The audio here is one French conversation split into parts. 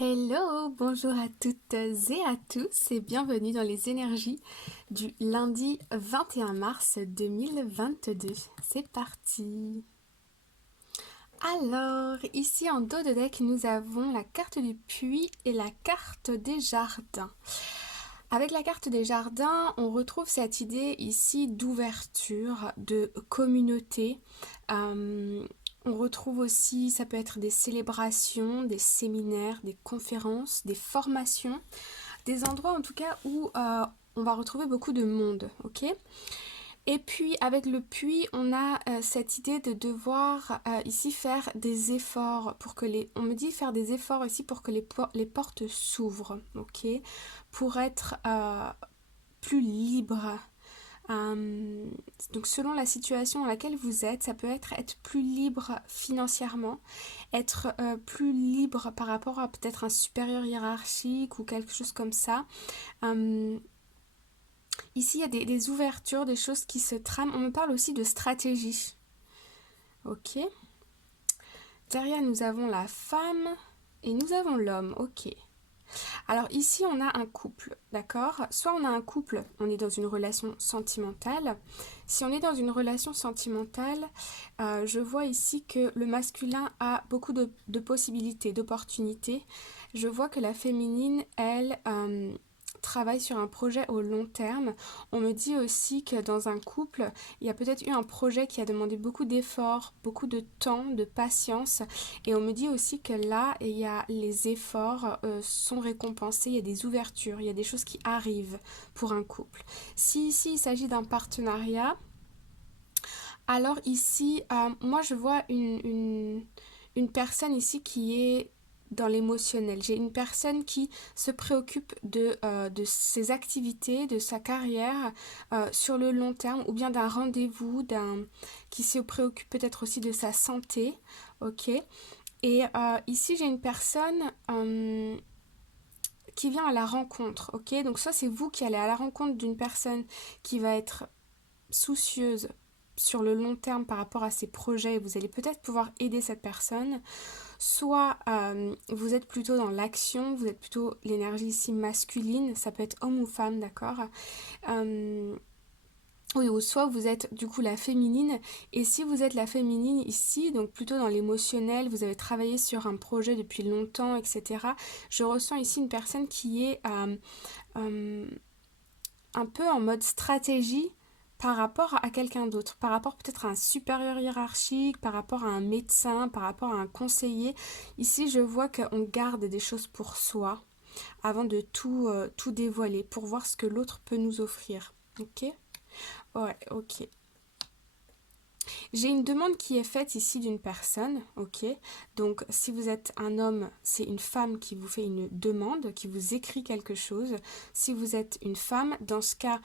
Hello, bonjour à toutes et à tous et bienvenue dans les énergies du lundi 21 mars 2022. C'est parti. Alors, ici en dos de deck, nous avons la carte du puits et la carte des jardins. Avec la carte des jardins, on retrouve cette idée ici d'ouverture, de communauté. On retrouve aussi, ça peut être des célébrations, des séminaires, des conférences, des formations, des endroits en tout cas où on va retrouver beaucoup de monde, ok? Et puis avec le puits, on a cette idée de devoir ici faire des efforts pour que les... On me dit faire des efforts ici pour que les portes s'ouvrent, ok? Pour être plus libre. Euh, donc selon la situation dans laquelle vous êtes, ça peut être plus libre financièrement, être plus libre par rapport à peut-être un supérieur hiérarchique ou quelque chose comme ça. Euh, Ici, il y a des ouvertures, des choses qui se trament. On me parle aussi de stratégie. Ok. Derrière, nous avons la femme et nous avons l'homme. Ok. Alors ici, on a un couple, d'accord? Soit on a un couple, on est dans une relation sentimentale. Si on est dans une relation sentimentale, je vois ici que le masculin a beaucoup de possibilités, d'opportunités. Je vois que la féminine, elle, travaille sur un projet au long terme. On me dit aussi que dans un couple, il y a peut-être eu un projet qui a demandé beaucoup d'efforts, beaucoup de temps, de patience. Et on me dit aussi que là, il y a les efforts sont récompensés, il y a des ouvertures, il y a des choses qui arrivent pour un couple. Si ici il s'agit d'un partenariat, alors ici, moi je vois une personne ici qui est dans l'émotionnel. J'ai une personne qui se préoccupe de ses activités, de sa carrière sur le long terme, ou bien d'un rendez-vous, qui se préoccupe peut-être aussi de sa santé, ok? Et ici, j'ai une personne qui vient à la rencontre, ok? Donc soit c'est vous qui allez à la rencontre d'une personne qui va être soucieuse sur le long terme par rapport à ses projets, vous allez peut-être pouvoir aider cette personne, soit vous êtes plutôt dans l'action, vous êtes plutôt l'énergie ici masculine, ça peut être homme ou femme, d'accord? Euh, oui, ou soit vous êtes du coup la féminine, et si vous êtes la féminine ici, donc plutôt dans l'émotionnel, vous avez travaillé sur un projet depuis longtemps, etc., je ressens ici une personne qui est euh, un peu en mode stratégie par rapport à quelqu'un d'autre, par rapport peut-être à un supérieur hiérarchique, par rapport à un médecin, par rapport à un conseiller. Ici, je vois qu'on garde des choses pour soi avant de tout dévoiler, pour voir ce que l'autre peut nous offrir. Ok? Ouais, ok. J'ai une demande qui est faite ici d'une personne, ok? Donc si vous êtes un homme, c'est une femme qui vous fait une demande, qui vous écrit quelque chose. Si vous êtes une femme, dans ce cas,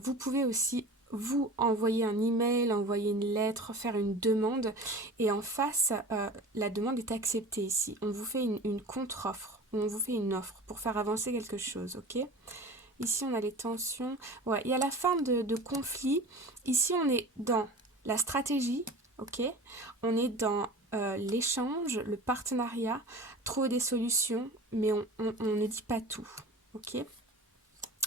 vous pouvez aussi vous envoyer un email, envoyer une lettre, faire une demande, et en face, la demande est acceptée ici. On vous fait une contre-offre, on vous fait une offre pour faire avancer quelque chose, ok? Ici, on a les tensions. Ouais, il y a la fin de conflit. Ici, on est dans la stratégie, ok? On est dans l'échange, le partenariat, trouver des solutions, mais on ne dit pas tout, ok?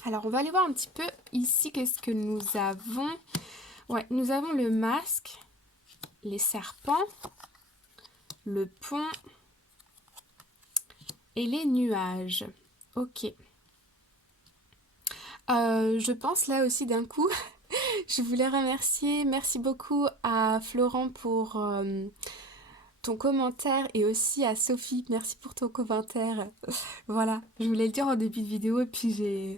Alors, on va aller voir un petit peu ici qu'est-ce que nous avons. Ouais, nous avons le masque, les serpents, le pont et les nuages. Ok. Je pense là aussi d'un coup je voulais remercier, merci beaucoup à Florent pour ton commentaire et aussi à Sophie, merci pour ton commentaire. Voilà, je voulais le dire en début de vidéo et puis je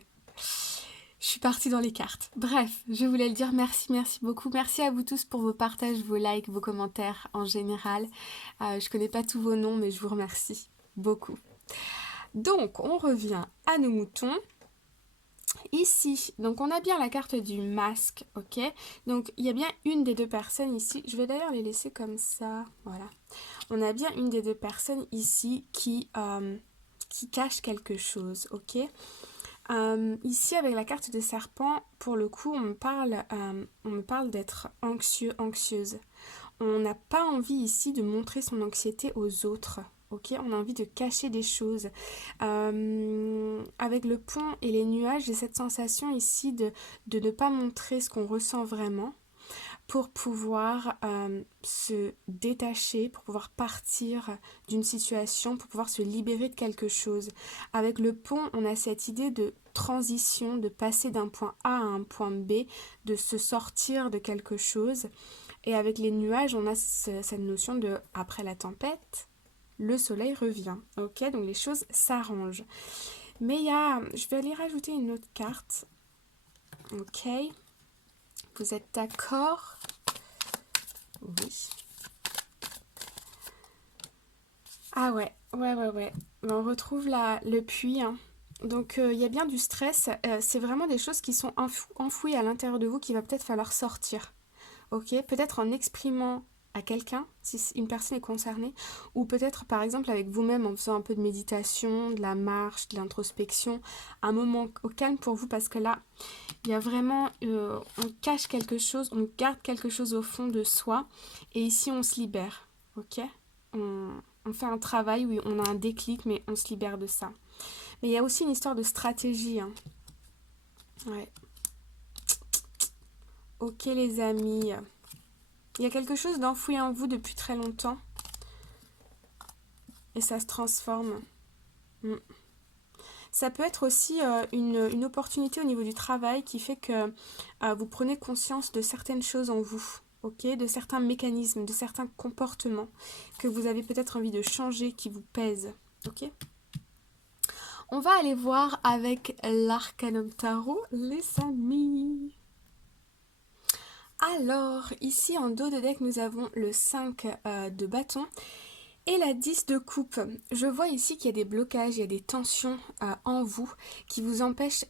suis partie dans les cartes. Bref, je voulais le dire, merci, merci beaucoup. Merci à vous tous pour vos partages, vos likes, vos commentaires en général. Je connais pas tous vos noms, mais je vous remercie beaucoup. Donc, on revient à nos moutons. Ici, donc on a bien la carte du masque, ok? Donc il y a bien une des deux personnes ici. Je vais d'ailleurs les laisser comme ça, voilà. On a bien une des deux personnes ici qui cache quelque chose, ok? Ici, avec la carte de serpent, pour le coup, on me parle d'être anxieux, anxieuse. On n'a pas envie ici de montrer son anxiété aux autres, Ok, on a envie de cacher des choses. Avec le pont et les nuages, j'ai cette sensation ici de ne pas montrer ce qu'on ressent vraiment pour pouvoir se détacher, pour pouvoir partir d'une situation, pour pouvoir se libérer de quelque chose. Avec le pont, on a cette idée de transition, de passer d'un point A à un point B, de se sortir de quelque chose. Et avec les nuages, on a cette notion de après la tempête, le soleil revient. Ok, donc les choses s'arrangent. Mais je vais aller rajouter une autre carte. Ok, vous êtes d'accord? Oui. Ah ouais. On retrouve le puits, hein. Donc il y a bien du stress. C'est vraiment des choses qui sont enfouies à l'intérieur de vous qu'il va peut-être falloir sortir. Ok, peut-être en exprimant à quelqu'un, si une personne est concernée, ou peut-être par exemple avec vous-même en faisant un peu de méditation, de la marche, de l'introspection, un moment au calme pour vous parce que là, il y a vraiment, on cache quelque chose, on garde quelque chose au fond de soi et ici on se libère, ok, on, on fait un travail où on a un déclic mais on se libère de ça. Mais il y a aussi une histoire de stratégie, hein. Ouais. Ok les amis, il y a quelque chose d'enfoui en vous depuis très longtemps et ça se transforme. Mm. Ça peut être aussi une opportunité au niveau du travail qui fait que vous prenez conscience de certaines choses en vous, ok, de certains mécanismes, de certains comportements que vous avez peut-être envie de changer, qui vous pèsent, ok. On va aller voir avec l'Arcanum Tarot, les amis. Alors, ici en dos de deck, nous avons le 5 de bâton et la 10 de coupe. Je vois ici qu'il y a des blocages, il y a des tensions en vous qui vous empêchent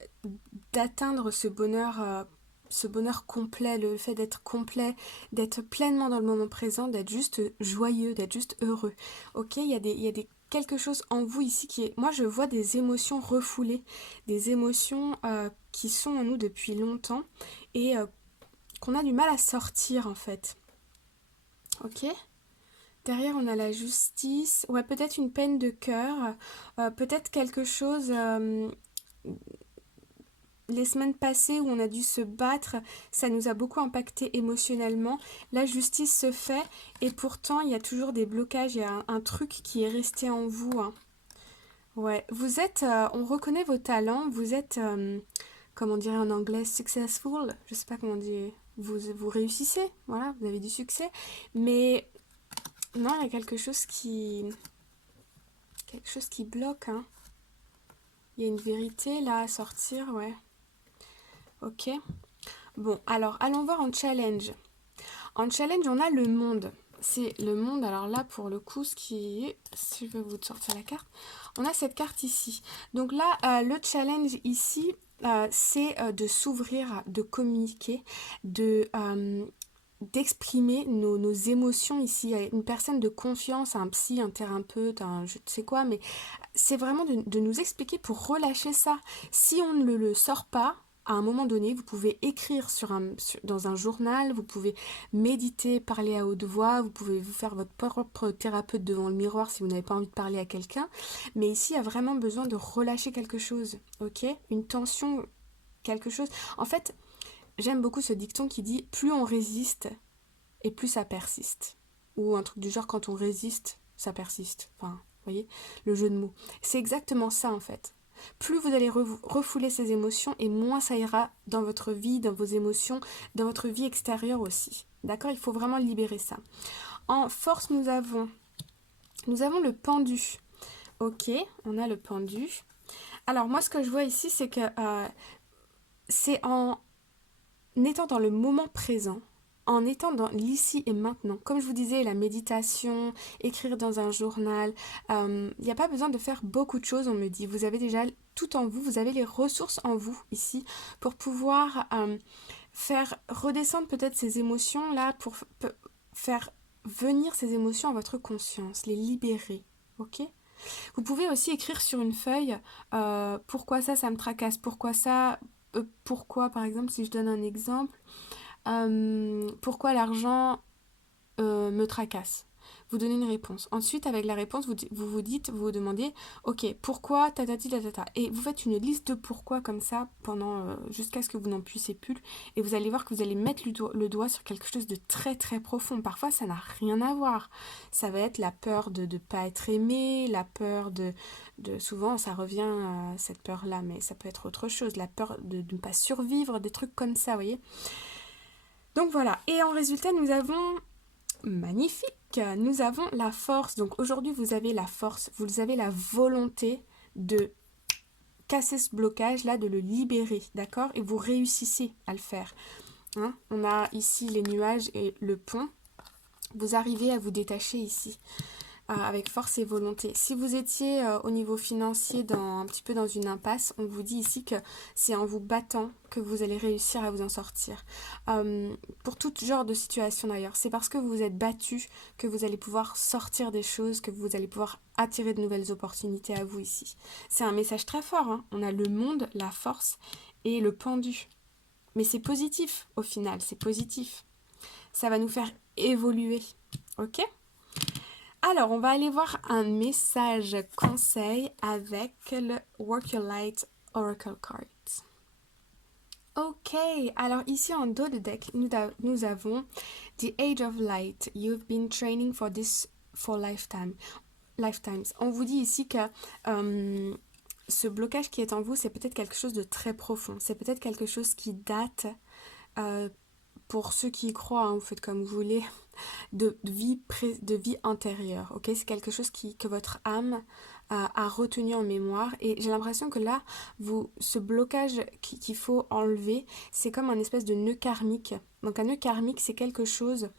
d'atteindre ce bonheur complet, le fait d'être complet, d'être pleinement dans le moment présent, d'être juste joyeux, d'être juste heureux. Ok, il y a quelque chose en vous ici qui est... Moi, je vois des émotions refoulées, des émotions qui sont en nous depuis longtemps et qu'on a du mal à sortir en fait. Ok. Derrière, on a la justice. Ouais, peut-être une peine de cœur. Peut-être quelque chose... les semaines passées où on a dû se battre, ça nous a beaucoup impacté émotionnellement. La justice se fait et pourtant, il y a toujours des blocages. Il y a un truc qui est resté en vous, hein. Ouais, vous êtes... on reconnaît vos talents. Vous êtes... comme on dirait en anglais, successful. Je sais pas comment on dit. Vous réussissez. Voilà, vous avez du succès. Mais... Non, il y a quelque chose qui... Quelque chose qui bloque, hein. Il y a une vérité là à sortir, ouais. Ok. Bon, alors allons voir en challenge. En challenge, on a le monde. C'est le monde, alors là, pour le coup, ce qui est... Si je vais vous sortir la carte. On a cette carte ici. Donc là, le challenge ici, c'est de s'ouvrir, de communiquer, d'exprimer nos émotions ici. Une personne de confiance, un psy, un thérapeute, un je ne sais quoi, mais c'est vraiment de nous expliquer pour relâcher ça. Si on ne le sort pas, à un moment donné, vous pouvez écrire dans un journal, vous pouvez méditer, parler à haute voix, vous pouvez vous faire votre propre thérapeute devant le miroir si vous n'avez pas envie de parler à quelqu'un. Mais ici, il y a vraiment besoin de relâcher quelque chose, ok? Une tension, quelque chose. En fait, j'aime beaucoup ce dicton qui dit plus on résiste et plus ça persiste. Ou un truc du genre quand on résiste, ça persiste. Enfin, vous voyez, le jeu de mots. C'est exactement ça en fait. Plus vous allez refouler ces émotions et moins ça ira dans votre vie, dans vos émotions, dans votre vie extérieure aussi. D'accord? Il faut vraiment libérer ça. En force, nous avons le pendu. Ok, on a le pendu. Alors moi, ce que je vois ici, c'est que c'est en étant dans le moment présent, en étant dans l'ici et maintenant. Comme je vous disais, la méditation, écrire dans un journal, il n'y a pas besoin de faire beaucoup de choses, on me dit. Vous avez déjà tout en vous, vous avez les ressources en vous ici pour pouvoir faire redescendre peut-être ces émotions-là, pour faire venir ces émotions à votre conscience, les libérer. Ok ? Vous pouvez aussi écrire sur une feuille pourquoi ça me tracasse, pourquoi ça, pourquoi par exemple, si je donne un exemple, pourquoi l'argent me tracasse. vous donnez une réponse. Ensuite, avec la réponse, vous vous demandez, ok, pourquoi, tatati, tatata. Et vous faites une liste de pourquoi comme ça, pendant jusqu'à ce que vous n'en puissiez plus. Et vous allez voir que vous allez mettre le doigt sur quelque chose de très très profond. Parfois, ça n'a rien à voir. Ça va être la peur de ne pas être aimé, la peur souvent, ça revient à cette peur-là, mais ça peut être autre chose. La peur de ne pas survivre, des trucs comme ça, vous voyez. Donc voilà. Et en résultat, nous avons... Magnifique, nous avons la force. Donc aujourd'hui, vous avez la force, vous avez la volonté de casser ce blocage-là, de le libérer, d'accord? Et vous réussissez à le faire. Hein, on a ici les nuages et le pont. Vous arrivez à vous détacher ici. Avec force et volonté. Si vous étiez au niveau financier un petit peu dans une impasse, on vous dit ici que c'est en vous battant que vous allez réussir à vous en sortir. Pour tout genre de situation d'ailleurs, c'est parce que vous vous êtes battu que vous allez pouvoir sortir des choses, que vous allez pouvoir attirer de nouvelles opportunités à vous ici. C'est un message très fort, hein. On a le monde, la force et le pendu. Mais c'est positif au final, c'est positif. Ça va nous faire évoluer, ok ? Alors, on va aller voir un message conseil avec le Work Your Light Oracle Cards. Ok, alors ici en dos de deck, nous avons The Age of Light. You've been training for this for lifetimes. On vous dit ici que ce blocage qui est en vous, c'est peut-être quelque chose de très profond. C'est peut-être quelque chose qui date, pour ceux qui y croient, hein, vous faites comme vous voulez, de vie antérieure, ok? C'est quelque chose que votre âme a retenu en mémoire et j'ai l'impression que là, ce blocage qu'il faut enlever, c'est comme un espèce de nœud karmique. Donc un nœud karmique, c'est quelque chose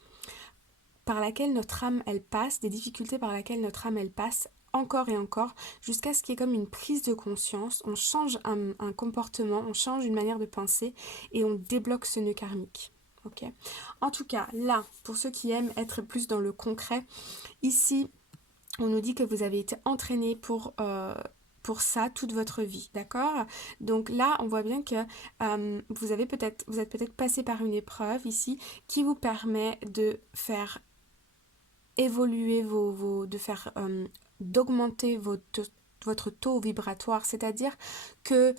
par laquelle notre âme, elle passe, des difficultés par laquelle notre âme, elle passe encore et encore, jusqu'à ce qu'il y ait comme une prise de conscience, on change un comportement, on change une manière de penser et on débloque ce nœud karmique. Okay. En tout cas, là, pour ceux qui aiment être plus dans le concret, ici, on nous dit que vous avez été entraîné pour ça toute votre vie, d'accord? Donc là, on voit bien que vous êtes peut-être passé par une épreuve ici qui vous permet de faire évoluer d'augmenter votre taux vibratoire, c'est-à-dire que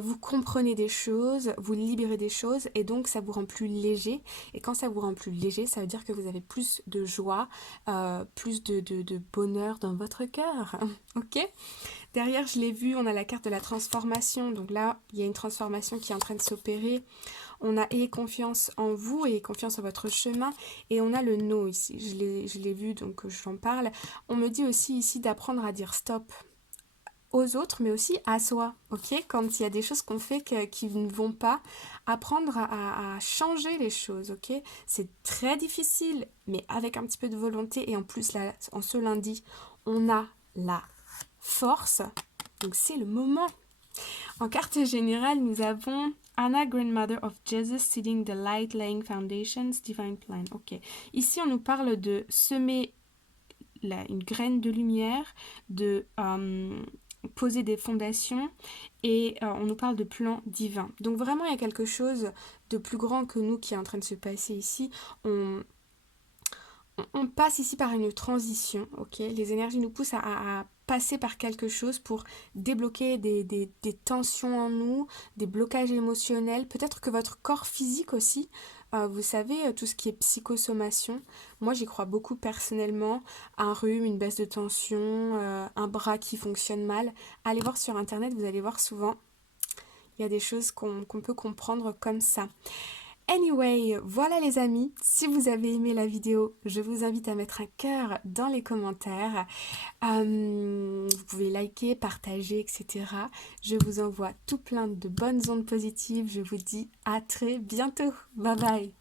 vous comprenez des choses, vous libérez des choses et donc ça vous rend plus léger. Et quand ça vous rend plus léger, ça veut dire que vous avez plus de joie, plus de bonheur dans votre cœur. Ok ? Derrière, je l'ai vu, on a la carte de la transformation. Donc là, il y a une transformation qui est en train de s'opérer. On a ayez confiance en vous, ayez confiance en votre chemin. Et on a le no ici. Je l'ai vu, donc j'en parle. On me dit aussi ici d'apprendre à dire stop aux autres, mais aussi à soi, ok? Quand il y a des choses qu'on fait qui ne vont pas, apprendre à changer les choses, ok? C'est très difficile, mais avec un petit peu de volonté, et en plus, là, en ce lundi, on a la force, donc c'est le moment. En carte générale, nous avons Anna, Grandmother of Jesus, Seeding the Light, Laying Foundations, Divine Plan, ok? Ici, on nous parle de semer une graine de lumière, de poser des fondations et on nous parle de plan divin. Donc vraiment il y a quelque chose de plus grand que nous qui est en train de se passer ici. On passe ici par une transition, ok? Les énergies nous poussent à passer par quelque chose pour débloquer des tensions en nous, des blocages émotionnels, peut-être que votre corps physique aussi, vous savez, tout ce qui est psychosommation, moi j'y crois beaucoup personnellement, un rhume, une baisse de tension, un bras qui fonctionne mal, allez voir sur internet, vous allez voir souvent, il y a des choses qu'on peut comprendre comme ça. Anyway, voilà les amis, si vous avez aimé la vidéo, je vous invite à mettre un cœur dans les commentaires. Vous pouvez liker, partager, etc. Je vous envoie tout plein de bonnes ondes positives. Je vous dis à très bientôt. Bye bye.